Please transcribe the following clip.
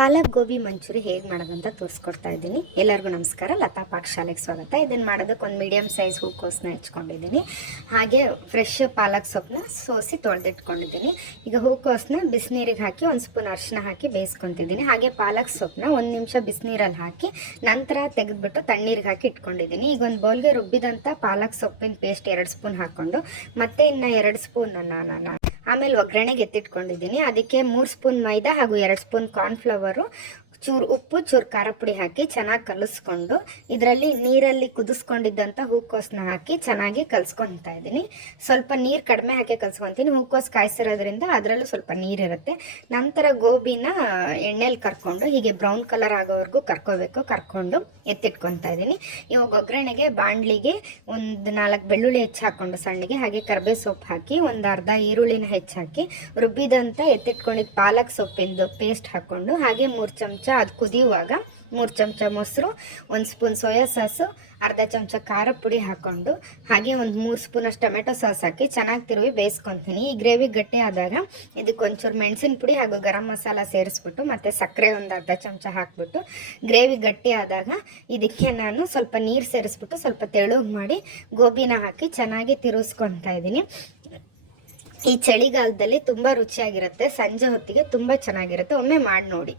ಪಾಲಕ್ ಗೋಬಿ ಮಂಚೂರಿ ಹೇಗೆ ಮಾಡೋದಂತ ತೋರಿಸ್ಕೊಡ್ತಾ ಇದ್ದೀನಿ. ಎಲ್ಲರಿಗೂ ನಮಸ್ಕಾರ. ಲತಾ ಪಾಕಶಾಲೆಗೆ ಸ್ವಾಗತ. ಇದನ್ನು ಮಾಡೋದಕ್ಕೆ ಒಂದು ಮೀಡಿಯಮ್ ಸೈಜ್ ಹೂಕೋಸನ್ನ ಹೆಚ್ಕೊಂಡಿದ್ದೀನಿ. ಹಾಗೆ ಫ್ರೆಶ್ ಪಾಲಕ್ ಸೊಪ್ಪನ್ನ ಸೋಸಿ ತೊಳೆದಿಟ್ಕೊಂಡಿದ್ದೀನಿ. ಈಗ ಹೂಕೋಸನ್ನ ಬಿಸಿನೀರಿಗೆ ಹಾಕಿ ಒಂದು ಸ್ಪೂನ್ ಅರಿಶಿನ ಹಾಕಿ ಬೇಯಿಸ್ಕೊತಿದ್ದೀನಿ. ಹಾಗೆ ಪಾಲಕ್ ಸೊಪ್ಪನ್ನ 1 ನಿಮಿಷ ಬಿಸಿನೀರಲ್ಲಿ ಹಾಕಿ ನಂತರ ತೆಗೆದುಬಿಟ್ಟು ತಣ್ಣೀರಿಗೆ ಹಾಕಿ ಇಟ್ಕೊಂಡಿದ್ದೀನಿ. ಈಗ ಒಂದು ಬೌಲ್ಗೆ ರುಬ್ಬಿದಂಥ ಪಾಲಕ್ ಸೊಪ್ಪಿನ ಪೇಸ್ಟ್ 2 ಸ್ಪೂನ್ ಹಾಕ್ಕೊಂಡು ಮತ್ತೆ ಇನ್ನು 2 ಸ್ಪೂನ್ ಆಮೇಲೆ ಒಗ್ಗರಣೆಗೆ ಎತ್ತಿಟ್ಕೊಂಡಿದ್ದೀನಿ. ಅದಕ್ಕೆ 3 ಸ್ಪೂನ್ ಮೈದಾ ಹಾಗೂ 2 ಸ್ಪೂನ್ ಕಾರ್ನ್ಫ್ಲವರು, ಚೂರು ಉಪ್ಪು, ಚೂರು ಖಾರ ಪುಡಿ ಹಾಕಿ ಚೆನ್ನಾಗಿ ಕಲಿಸ್ಕೊಂಡು ಇದರಲ್ಲಿ ನೀರಲ್ಲಿ ಕುದಿಸ್ಕೊಂಡಿದ್ದಂಥ ಹೂಕೋಸನ್ನ ಹಾಕಿ ಚೆನ್ನಾಗಿ ಕಲಿಸ್ಕೊತಾ ಇದ್ದೀನಿ. ಸ್ವಲ್ಪ ನೀರು ಕಡಿಮೆ ಹಾಕಿ ಕಲಿಸ್ಕೊತೀನಿ. ಹೂಕೋಸು ಕಾಯಿಸಿರೋದ್ರಿಂದ ಅದರಲ್ಲೂ ಸ್ವಲ್ಪ ನೀರಿರುತ್ತೆ. ನಂತರ ಗೋಬಿನ ಎಣ್ಣೆಲಿ ಕರ್ಕೊಂಡು ಹೀಗೆ ಬ್ರೌನ್ ಕಲರ್ ಆಗೋವರೆಗೂ ಕರ್ಕೊಂಡು ಎತ್ತಿಟ್ಕೊತಾ ಇದ್ದೀನಿ. ಇವಾಗ ಒಗ್ಗರಣೆಗೆ ಬಾಣಲಿಗೆ ಒಂದು 4 ಬೆಳ್ಳುಳ್ಳಿ ಹೆಚ್ಚು ಹಾಕ್ಕೊಂಡು ಸಣ್ಣಗೆ, ಹಾಗೆ ಕರಿಬೇವು ಸೊಪ್ಪು ಹಾಕಿ ಒಂದು ಅರ್ಧ ಈರುಳ್ಳಿನ ಹೆಚ್ಚಾಕಿ ರುಬ್ಬಿದಂಥ ಎತ್ತಿಟ್ಕೊಂಡಿದ್ದು ಪಾಲಕ್ ಸೊಪ್ಪಿಂದು ಪೇಸ್ಟ್ ಹಾಕ್ಕೊಂಡು ಹಾಗೆ 3 ಚಮಚ ಅದು ಕುದಿಯುವಾಗ 3 ಚಮಚ ಮೊಸರು, 1 ಸ್ಪೂನ್ ಸೋಯಾ ಸಾಸು, ಅರ್ಧ ಚಮಚ ಖಾರ ಪುಡಿ ಹಾಕ್ಕೊಂಡು ಹಾಗೆ ಒಂದು 3 ಸ್ಪೂನಷ್ಟು ಟೊಮೆಟೊ ಸಾಸ್ ಹಾಕಿ ಚೆನ್ನಾಗಿ ತಿರುವಿ ಬೇಯಿಸ್ಕೊತೀನಿ. ಈ ಗ್ರೇವಿ ಗಟ್ಟಿ ಆದಾಗ ಇದಕ್ಕೆ ಒಂಚೂರು ಮೆಣಸಿನ ಪುಡಿ ಹಾಗೂ ಗರಂ ಮಸಾಲ ಸೇರಿಸ್ಬಿಟ್ಟು ಮತ್ತು ಸಕ್ಕರೆ ಒಂದು ಅರ್ಧ ಚಮಚ ಹಾಕ್ಬಿಟ್ಟು ಗ್ರೇವಿ ಗಟ್ಟಿ ಆದಾಗ ಇದಕ್ಕೆ ನಾನು ಸ್ವಲ್ಪ ನೀರು ಸೇರಿಸ್ಬಿಟ್ಟು ಸ್ವಲ್ಪ ತೆಳುಗೆ ಮಾಡಿ ಗೋಬಿನ ಹಾಕಿ ಚೆನ್ನಾಗಿ ತಿರುಗಿಸ್ಕೊತಾ ಇದ್ದೀನಿ. ಈ ಚಳಿಗಾಲದಲ್ಲಿ ತುಂಬ ರುಚಿಯಾಗಿರುತ್ತೆ. ಸಂಜೆ ಹೊತ್ತಿಗೆ ತುಂಬ ಚೆನ್ನಾಗಿರುತ್ತೆ. ಒಮ್ಮೆ ಮಾಡಿ ನೋಡಿ.